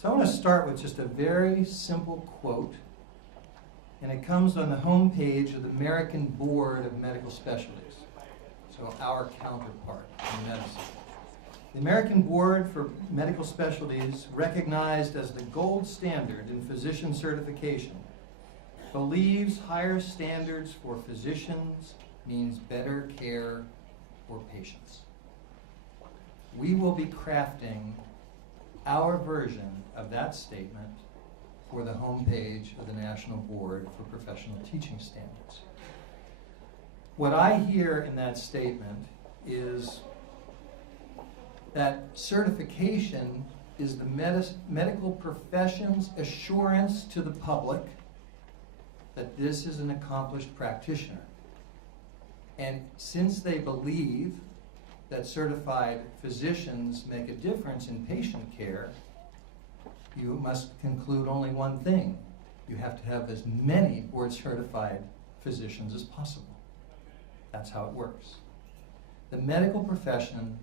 So I want to start with just a very simple quote, and it comes on the home page of the American Board of Medical Specialties, so our counterpart in medicine. The American Board for Medical Specialties, recognized as the gold standard in physician certification, believes higher standards for physicians means better care for patients. We will be crafting our version of that statement for the homepage of the National Board for Professional Teaching Standards. What I hear in that statement is that certification is the medical profession's assurance to the public that this is an accomplished practitioner. And since they believe that certified physicians make a difference in patient care, you must conclude only one thing. You have to have as many board-certified physicians as possible. That's how it works. The medical profession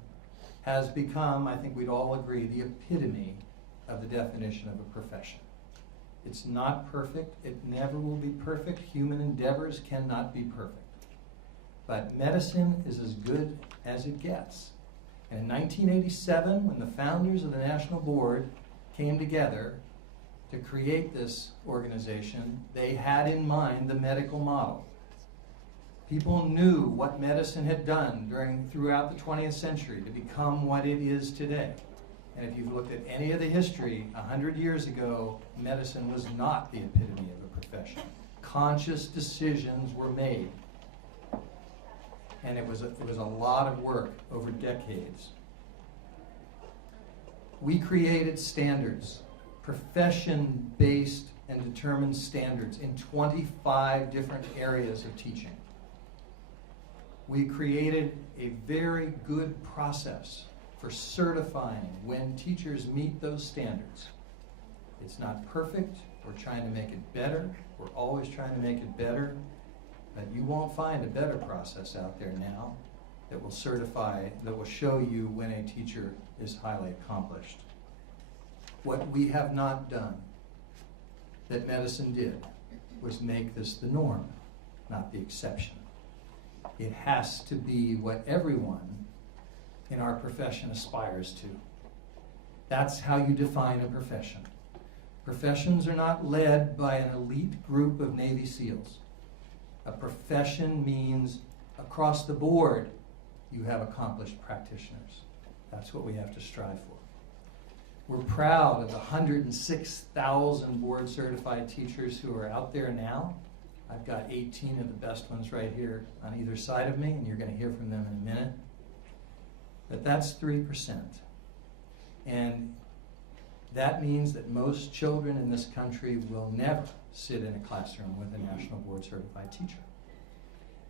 has become, I think we'd all agree, the epitome of the definition of a profession. It's not perfect. It never will be perfect. Human endeavors cannot be perfect. But medicine is as good as it gets. And in 1987, when the founders of the National Board came together to create this organization, they had in mind the medical model. People knew what medicine had done throughout the 20th century to become what it is today. And if you've looked at any of the history, 100 years ago, medicine was not the epitome of a profession. Conscious decisions were made. And it was a lot of work over decades. We created standards, profession-based and determined standards in 25 different areas of teaching. We created a very good process for certifying when teachers meet those standards. It's not perfect. We're trying to make it better. We're always trying to make it better. But you won't find a better process out there now that will certify, that will show you when a teacher is highly accomplished. What we have not done that medicine did was make this the norm, not the exception. It has to be what everyone in our profession aspires to. That's how you define a profession. Professions are not led by an elite group of Navy SEALs. A profession means across the board you have accomplished practitioners. That's what we have to strive for. We're proud of the 106,000 board certified teachers who are out there now. I've got 18 of the best ones right here on either side of me, and you're going to hear from them in a minute. But that's 3%. And that means that most children in this country will never sit in a classroom with a National Board Certified teacher.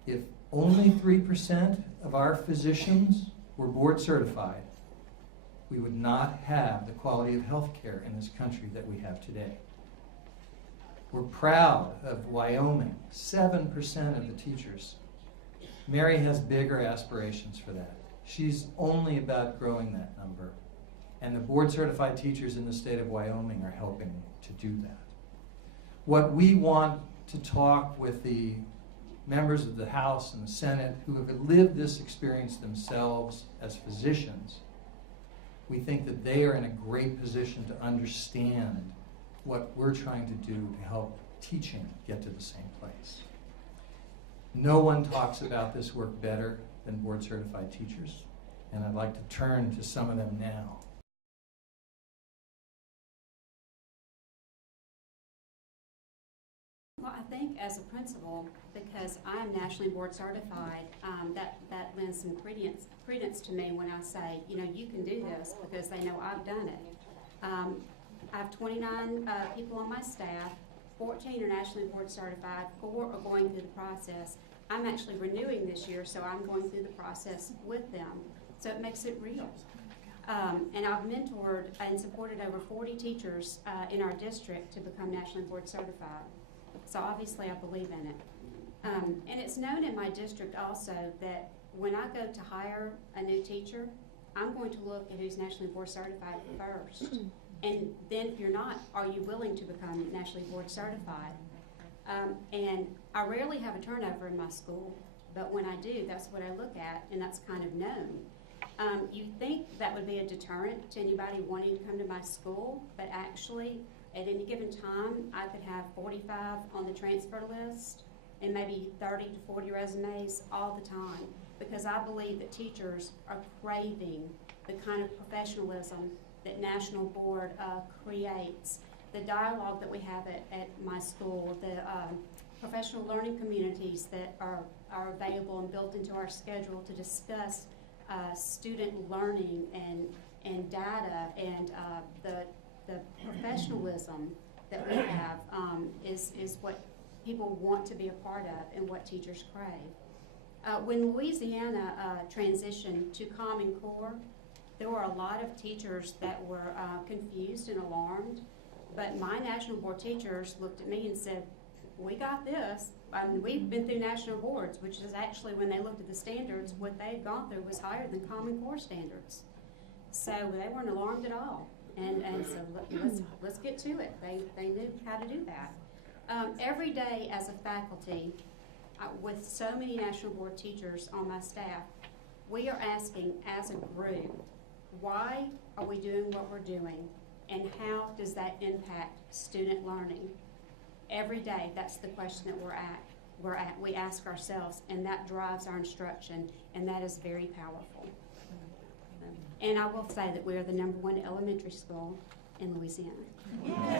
If only 3% of our physicians were board certified, we would not have the quality of health care in this country that we have today. We're proud of Wyoming, 7% of the teachers. Mary has bigger aspirations for that. She's only about growing that number. And the board certified teachers in the state of Wyoming are helping to do that. What we want to talk with the members of the House and the Senate who have lived this experience themselves as physicians, we think that they are in a great position to understand what we're trying to do to help teaching get to the same place. No one talks about this work better than board certified teachers, and I'd like to turn to some of them now. Well, I think as a principal, because I'm nationally board certified, that lends some credence to me when I say, you know, you can do this, because they know I've done it. I have 29 people on my staff, 14 are nationally board certified, 4 are going through the process. I'm actually renewing this year, so I'm going through the process with them. So it makes it real. And I've mentored and supported over 40 teachers in our district to become nationally board certified. So obviously I believe in it. And it's known in my district also that when I go to hire a new teacher, I'm going to look at who's nationally board certified first. And then if you're not, are you willing to become nationally board certified? And I rarely have a turnover in my school, but when I do, that's what I look at, and that's kind of known. You think that would be a deterrent to anybody wanting to come to my school, but actually, at any given time, I could have 45 on the transfer list and maybe 30 to 40 resumes all the time, because I believe that teachers are craving the kind of professionalism that National Board creates, the dialogue that we have at my school, the professional learning communities that are available and built into our schedule to discuss student learning and data, and the professionalism that we have is what people want to be a part of and what teachers crave. When Louisiana transitioned to Common Core, there were a lot of teachers that were confused and alarmed, but my National Board teachers looked at me and said, we got this. I mean, we've been through national boards, which is actually, when they looked at the standards, what they had gone through was higher than Common Core standards. So they weren't alarmed at all. And so let's get to it. They knew how to do that. Every day as a faculty, with so many National Board teachers on my staff, we are asking as a group, why are we doing what we're doing, and how does that impact student learning? Every day, that's the question that we ask ourselves, and that drives our instruction, and that is very powerful. And I will say that we are the #1 elementary school in Louisiana. Yeah.